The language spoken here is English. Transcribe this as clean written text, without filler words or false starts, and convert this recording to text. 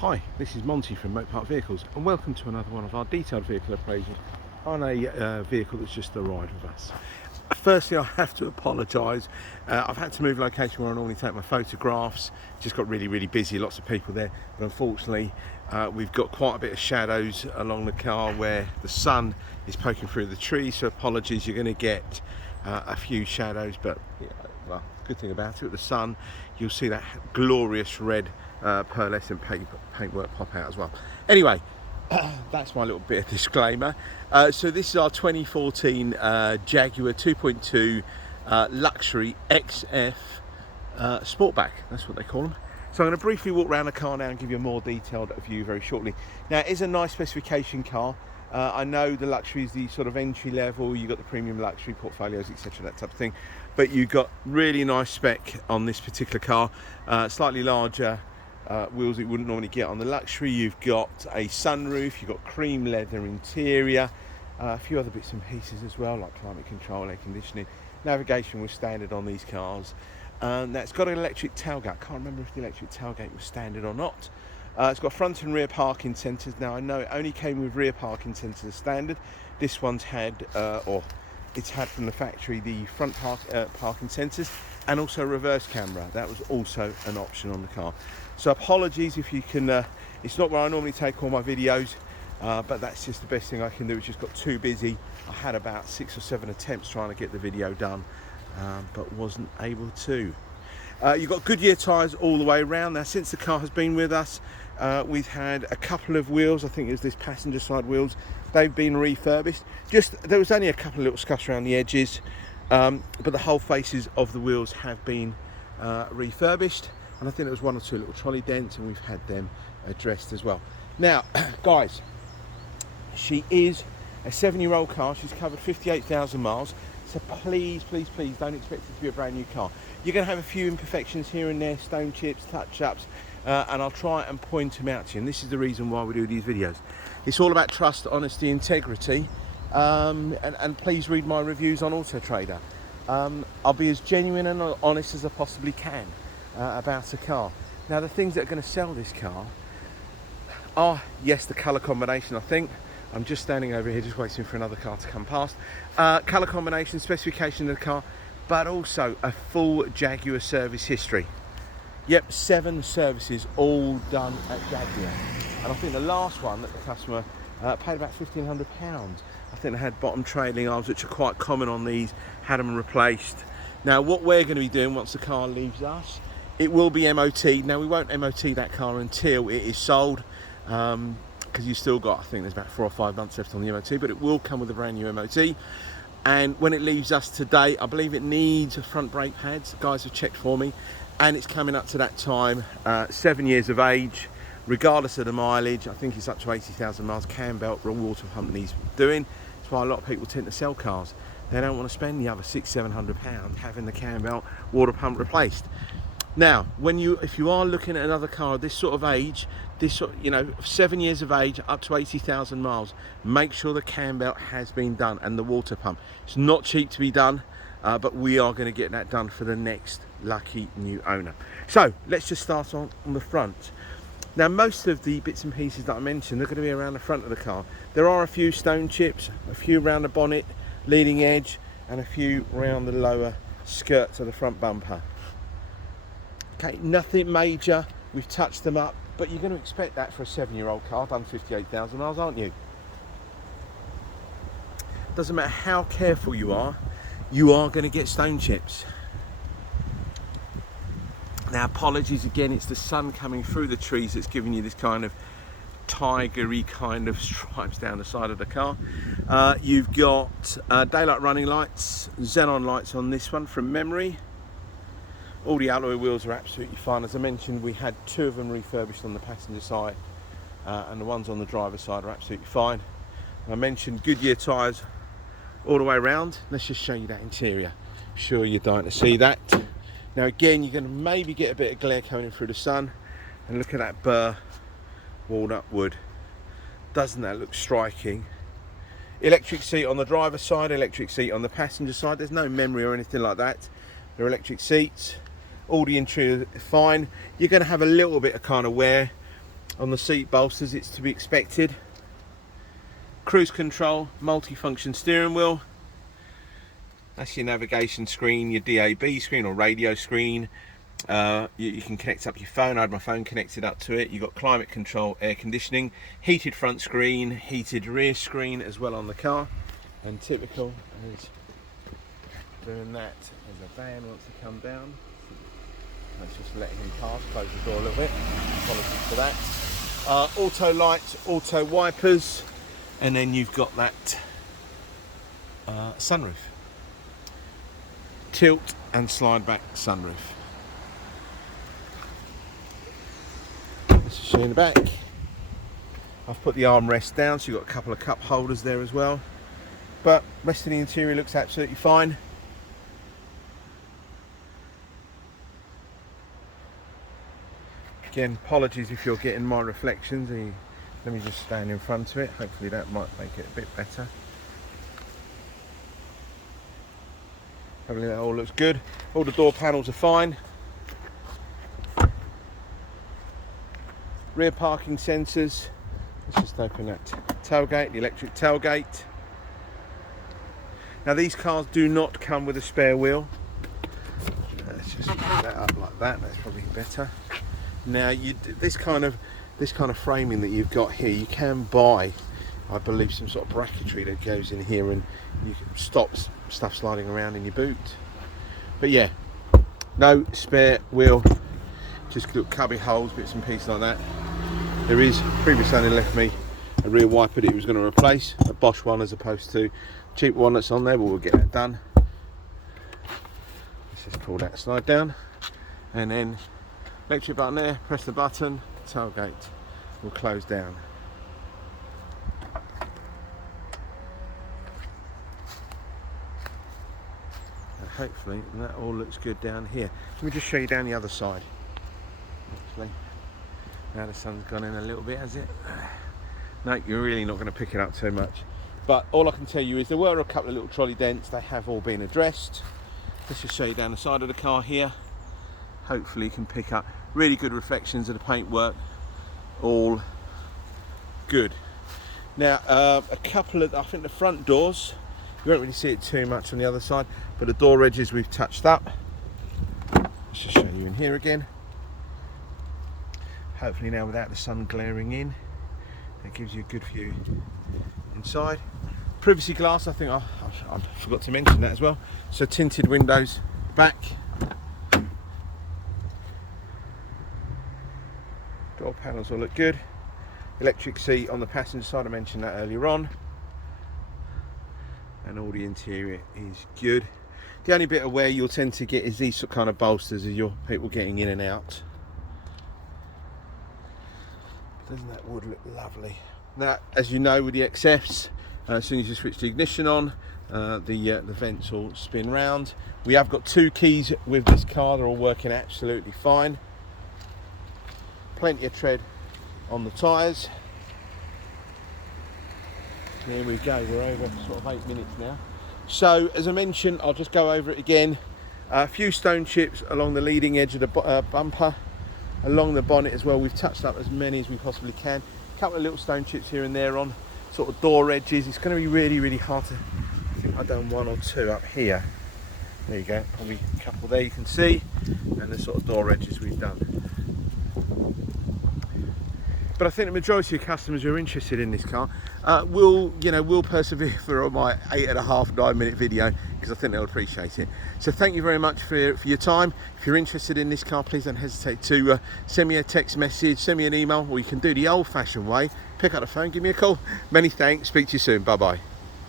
Hi, this is Monty from Motor Park Vehicles and welcome to another one of our detailed vehicle appraisals on a vehicle that's just arrived with us. Firstly, I have to apologise. I've had to move location where I normally take my photographs. Just got really busy, lots of people there, but unfortunately we've got quite a bit of shadows along the car where the sun is poking through the trees, so apologies, you're going to get a few shadows, but yeah, well, good thing about it, with the sun you'll see that glorious red pearlescent paintwork pop out as well. Anyway, that's my little bit of disclaimer. So this is our 2014 Jaguar 2.2 luxury XF Sportback, that's what they call them. So I'm going to briefly walk around the car now and give you a more detailed view very shortly. Now it is a nice specification car. I know the luxury is the sort of entry level, you've got the premium luxury portfolios, etc., that type of thing, but you've got really nice spec on this particular car. Slightly larger wheels that you wouldn't normally get on the luxury. You've got a sunroof, you've got cream leather interior, a few other bits and pieces as well, like climate control, air conditioning. Navigation was standard on these cars. Now it's got an electric tailgate. Can't remember if the electric tailgate was standard or not. It's got front and rear parking sensors. Now I know it only came with rear parking sensors standard. This one's had, or it's had from the factory, the front parking sensors and also reverse camera. That was also an option on the car. So apologies if you can, it's not where I normally take all my videos, but that's just the best thing I can do. It's just got too busy. I had about 6 or 7 attempts trying to get the video done, but wasn't able to. You've got Goodyear tyres all the way around. Now since the car has been with us, we've had a couple of wheels. I think it was this passenger side wheels. They've been refurbished. There was only a couple of little scuffs around the edges, but the whole faces of the wheels have been refurbished. And I think there was 1 or 2 little trolley dents, and we've had them addressed as well. Now, guys, she is a 7-year-old car. She's covered 58,000 miles. So please don't expect it to be a brand new car. You're going to have a few imperfections here and there, stone chips, touch-ups, and I'll try and point them out to you. And this is the reason why we do these videos. It's all about trust, honesty, integrity, and please read my reviews on Auto Trader. I'll be as genuine and honest as I possibly can about a car. Now the things that are going to sell this car are, yes, the colour combination. I think I'm just standing over here just waiting for another car to come past. Colour combination, specification of the car, but also a full Jaguar service history. Yep, 7 services all done at Jaguar, and I think the last one that the customer paid about £1,500. I think they had bottom trailing arms, which are quite common on these, had them replaced. Now what we're going to be doing once the car leaves us, it will be MOT. Now we won't MOT that car until it is sold, because you've still got, I think there's about 4 or 5 months left on the MOT, but it will come with a brand new MOT. And when it leaves us today, I believe it needs front brake pads. The guys have checked for me, and it's coming up to that time. 7 years of age, regardless of the mileage. I think it's up to 80,000 miles. Cam belt for a water pump needs doing. That's why a lot of people tend to sell cars. They don't want to spend the other £600-700 having the cam belt, water pump replaced. Now, if you are looking at another car this sort of age, 7 years of age, up to 80,000 miles, make sure the cam belt has been done and the water pump. It's not cheap to be done, but we are going to get that done for the next lucky new owner. So let's just start on the front. Now most of the bits and pieces that I mentioned are going to be around the front of the car. There are a few stone chips, a few around the bonnet, leading edge, and a few around the lower skirts of the front bumper. Okay, nothing major, we've touched them up, but you're going to expect that for a 7-year-old car done 58,000 miles, aren't you? Doesn't matter how careful you are going to get stone chips. Now apologies again, it's the sun coming through the trees that's giving you this kind of tigery kind of stripes down the side of the car. You've got daylight running lights, xenon lights on this one from memory. All the alloy wheels are absolutely fine. As I mentioned, we had 2 of them refurbished on the passenger side, and the ones on the driver's side are absolutely fine. I mentioned Goodyear tyres all the way around. Let's just show you that interior. I'm sure you're dying to see that. Now again, you're going to maybe get a bit of glare coming in through the sun, and look at that burr walnut wood. Doesn't that look striking? Electric seat on the driver's side, electric seat on the passenger side. There's no memory or anything like that. They're electric seats. All the interior is fine. You're going to have a little bit of kind of wear On the seat bolsters, it's to be expected. Cruise control, multi-function steering wheel. That's your navigation screen, your DAB screen or radio screen. You can connect up your phone. I had my phone connected up to it. You've got climate control, air conditioning, heated front screen, heated rear screen as well on the car. And typical is doing that as a van wants to come down. Let's just let him pass, close the door a little bit. Apologies for that. Auto lights, auto wipers, and then you've got that sunroof. Tilt and slide back sunroof. Let's show you in the back. I've put the armrest down, so you've got a couple of cup holders there as well. But rest of the interior looks absolutely fine. Again, apologies if you're getting my reflections. Let me just stand in front of it. Hopefully that might make it a bit better. Hopefully that all looks good. All the door panels are fine. Rear parking sensors. Let's just open that tailgate, the electric tailgate. Now these cars do not come with a spare wheel. Let's just put that up like that. That's probably better. Now this kind of framing that you've got here, you can buy, I believe, some sort of bracketry that goes in here and you can stop stuff sliding around in your boot. But yeah, no spare wheel, just little cubby holes, bits and pieces like that. There is, previous owner left me a rear wiper that he was going to replace, a Bosch one as opposed to a cheap one that's on there, but we'll get that done. Let's just pull that slide down, and then electric button there, press the button, tailgate will close down. And hopefully that all looks good down here. Let me just show you down the other side. Actually, now the sun's gone in a little bit, has it? No, you're really not going to pick it up too much. But all I can tell you is there were a couple of little trolley dents. They have all been addressed. Let's just show you down the side of the car here. Hopefully you can pick up really good reflections of the paintwork. All good. Now a couple of, I think the front doors, you won't really see it too much on the other side, but the door edges we've touched up. Let's just show you in here again. Hopefully now without the sun glaring in, that gives you a good view inside. Privacy glass, I think I forgot to mention that as well. So tinted windows back. Door panels all look good. Electric seat on the passenger side, I mentioned that earlier on. And all the interior is good. The only bit of wear you'll tend to get is these kind of bolsters as your people getting in and out. Doesn't that wood look lovely? Now, as you know with the XFs, as soon as you switch the ignition on, the vents will spin round. We have got 2 keys with this car, they're all working absolutely fine. Plenty of tread on the tyres. There we go, we're over sort of 8 minutes now. So as I mentioned, I'll just go over it again. A few stone chips along the leading edge of the bumper, along the bonnet as well. We've touched up as many as we possibly can. A couple of little stone chips here and there on sort of door edges. It's going to be really, really hard to, I think I've done 1 or 2 up here. There you go, probably a couple there you can see, and the sort of door edges we've done. But I think the majority of customers who are interested in this car will persevere for my 8.5, 9 minute video, because I think they'll appreciate it. So thank you very much for your time. If you're interested in this car, please don't hesitate to send me a text message, send me an email, or you can do the old fashioned way, pick up the phone, give me a call. Many thanks, speak to you soon, bye bye.